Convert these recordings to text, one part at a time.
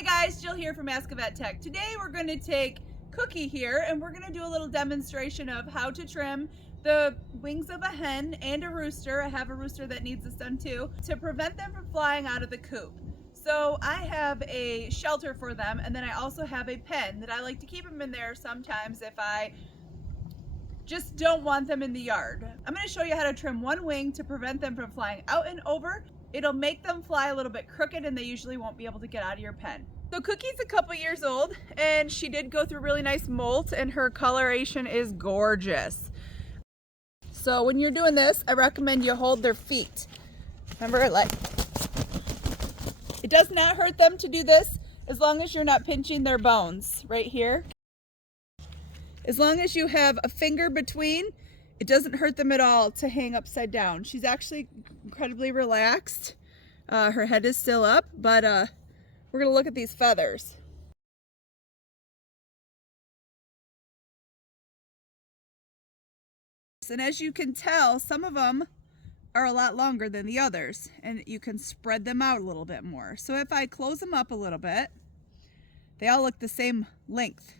Hey guys, Jill here from Ask a Vet Tech. Today we're going to take Cookie here and we're going to do a little demonstration of how to trim the wings of a hen and a rooster. I have a rooster that needs this done too, to prevent them from flying out of the coop. So I have a shelter for them, and then I also have a pen that I like to keep them in there sometimes if I just don't want them in the yard. I'm going to show you how to trim one wing to prevent them from flying out and over. It'll make them fly a little bit crooked and they usually won't be able to get out of your pen. So Cookie's a couple years old and she did go through really nice molt and her coloration is gorgeous. So when you're doing this, I recommend you hold their feet. Remember, like, it does not hurt them to do this as long as you're not pinching their bones right here. As long as you have a finger between, it doesn't hurt them at all to hang upside down. She's actually incredibly relaxed. Her head is still up, but we're gonna look at these feathers. And as you can tell, some of them are a lot longer than the others, and you can spread them out a little bit more. So if I close them up a little bit, they all look the same length.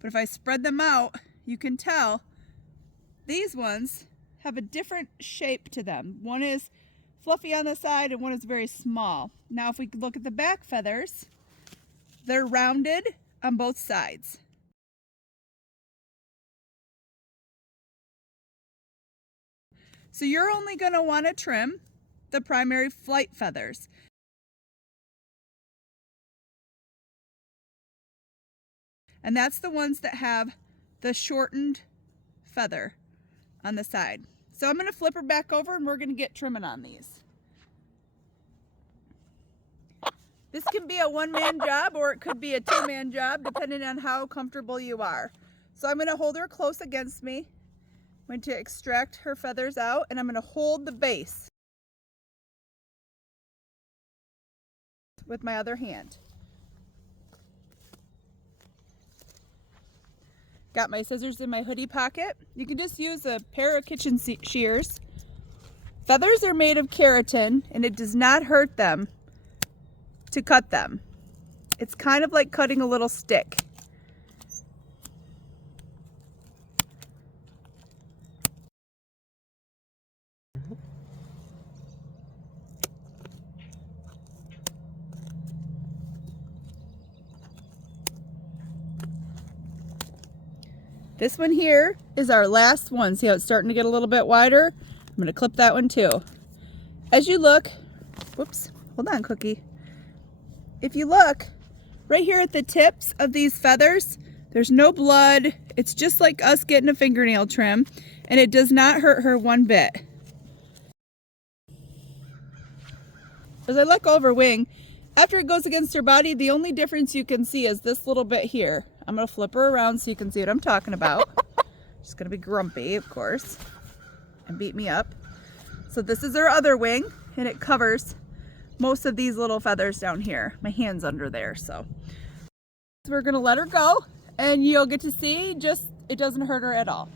But if I spread them out, you can tell these ones have a different shape to them. One is fluffy on the side and one is very small. Now if we look at the back feathers, they're rounded on both sides. So you're only going to want to trim the primary flight feathers. And that's the ones that have the shortened feather on the side. So I'm going to flip her back over and we're going to get trimming on these. This can be a one-man job or it could be a two-man job depending on how comfortable you are. So I'm going to hold her close against me. I'm going to extract her feathers out and I'm going to hold the base with my other hand. Got my scissors in my hoodie pocket. You can just use a pair of kitchen shears. Feathers are made of keratin and it does not hurt them to cut them. It's kind of like cutting a little stick. This one here is our last one. See how it's starting to get a little bit wider? I'm going to clip that one too. As you look, whoops, hold on, Cookie. If you look right here at the tips of these feathers, there's no blood. It's just like us getting a fingernail trim, and it does not hurt her one bit. As I look over wing, after it goes against her body, the only difference you can see is this little bit here. I'm going to flip her around so you can see what I'm talking about. She's going to be grumpy, of course, and beat me up. So this is her other wing, and it covers most of these little feathers down here. My hand's under there, so we're going to let her go, and you'll get to see just it doesn't hurt her at all.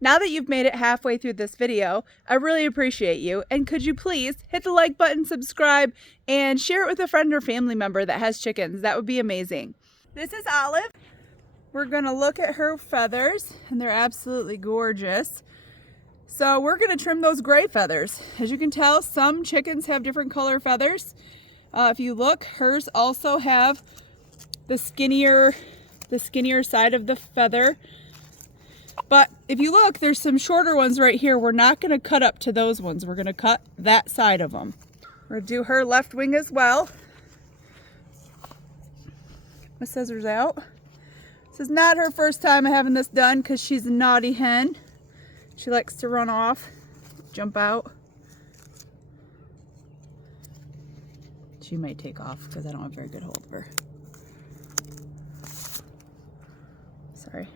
Now that you've made it halfway through this video, I really appreciate you, and could you please hit the like button, subscribe, and share it with a friend or family member that has chickens. That would be amazing. This is Olive. We're going to look at her feathers, and they're absolutely gorgeous. So we're going to trim those gray feathers. As you can tell, some chickens have different color feathers. If you look, hers also have the skinnier side of the feather. But if you look, there's some shorter ones right here. We're not going to cut up to those ones. We're going to cut that side of them. We're going to do her left wing as well. My scissors out. This is not her first time having this done because she's a naughty hen. She likes to run off, jump out. She might take off because I don't have a very good hold of her. Sorry.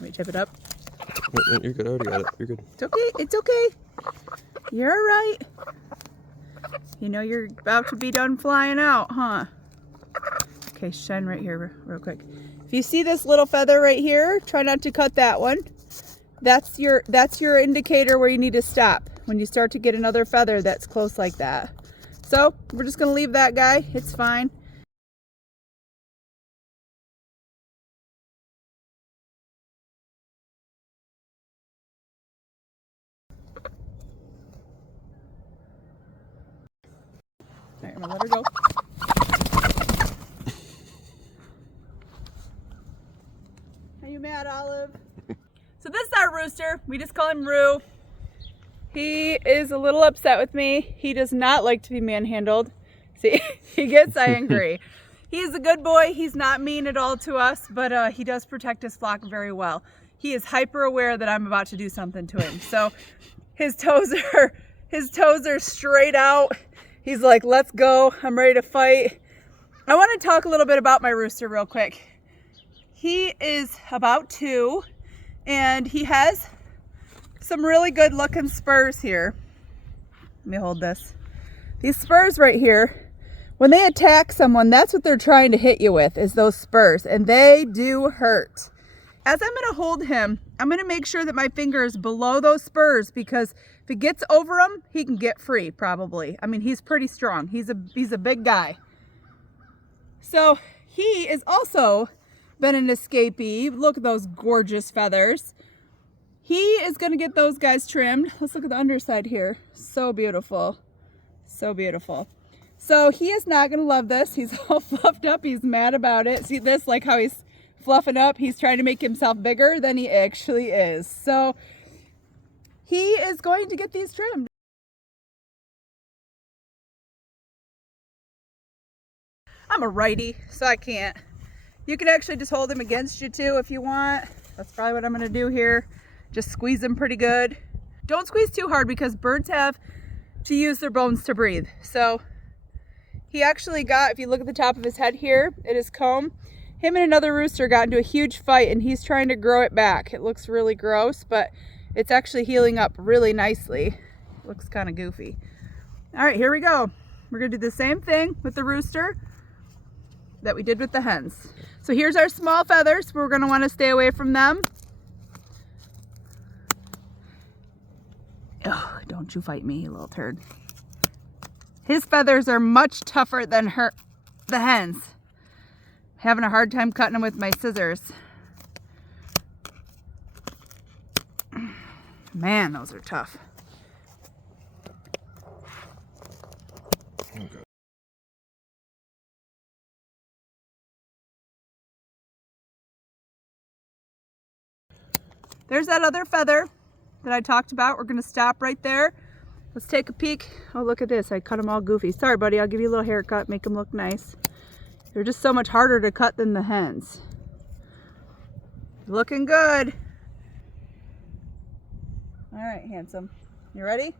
Let me tip it up. You're good. I already got it. You're good. It's okay. It's okay. You're all right. You know you're about to be done flying out, huh? Okay, shine right here real quick. If you see this little feather right here, try not to cut that one. That's your indicator where you need to stop when you start to get another feather that's close like that. So we're just gonna leave that guy. It's fine. All right, I'm gonna let her go. Are you mad, Olive? So this is our rooster. We just call him Roo. He is a little upset with me. He does not like to be manhandled. See, he gets angry. He's a good boy. He's not mean at all to us, but he does protect his flock very well. He is hyper aware that I'm about to do something to him. So his toes are straight out. He's like, let's go. I'm ready to fight. I want to talk a little bit about my rooster real quick. He is about 2 and he has some really good looking spurs here. Let me hold this. These spurs right here, when they attack someone, that's what they're trying to hit you with, is those spurs, and they do hurt. As I'm gonna hold him, I'm gonna make sure that my finger is below those spurs, because if it gets over them, he can get free probably. I mean, he's pretty strong. He's a big guy. So he is also been an escapee. Look at those gorgeous feathers. He is going to get those guys trimmed. Let's look at the underside here. So beautiful. So beautiful. So he is not going to love this. He's all fluffed up. He's mad about it. See this, like how he's fluffing up? He's trying to make himself bigger than he actually is. So he is going to get these trimmed. I'm a righty, so I can't. You can actually just hold him against you too if you want. That's probably what I'm going to do here. Just squeeze them pretty good. Don't squeeze too hard because birds have to use their bones to breathe. So he actually got, if you look at the top of his head here, at his comb, him and another rooster got into a huge fight and he's trying to grow it back. It looks really gross, but it's actually healing up really nicely. It looks kind of goofy. All right, here we go. We're gonna do the same thing with the rooster that we did with the hens. So here's our small feathers. We're gonna wanna stay away from them. Oh, don't you fight me, you little turd. His feathers are much tougher than the hens. Having a hard time cutting them with my scissors. Man, those are tough. Okay. There's that other feather that I talked about. We're gonna stop right there. Let's take a peek. Oh, look at this. I cut them all goofy. Sorry, buddy. I'll give you a little haircut, make them look nice. They're just so much harder to cut than the hens. Looking good. All right, handsome. You ready?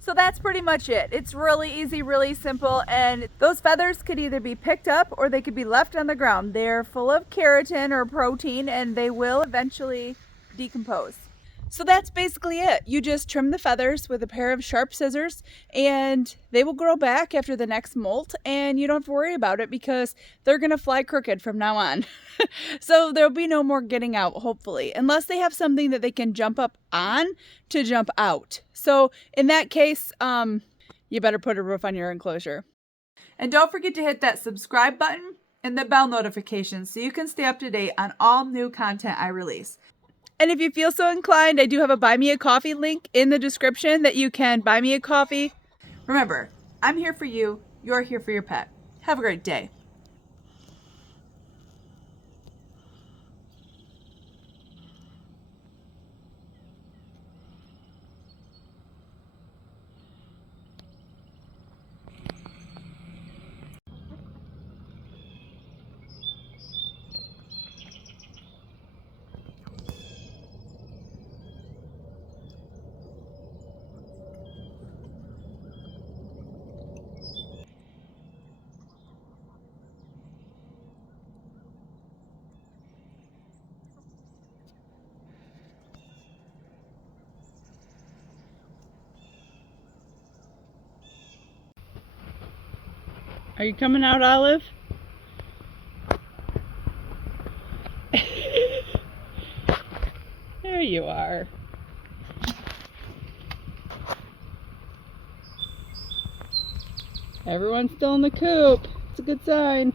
So that's pretty much it. It's really easy, really simple, and those feathers could either be picked up or they could be left on the ground. They're full of keratin or protein and they will eventually decompose. So that's basically it. You just trim the feathers with a pair of sharp scissors and they will grow back after the next molt, and you don't have to worry about it because they're gonna fly crooked from now on. So there'll be no more getting out, hopefully, unless they have something that they can jump up on to jump out. So in that case, you better put a roof on your enclosure. And don't forget to hit that subscribe button and the bell notification so you can stay up to date on all new content I release. And if you feel so inclined, I do have a Buy Me a Coffee link in the description that you can buy me a coffee. Remember, I'm here for you. You're here for your pet. Have a great day. Are you coming out, Olive? There you are. Everyone's still in the coop. It's a good sign.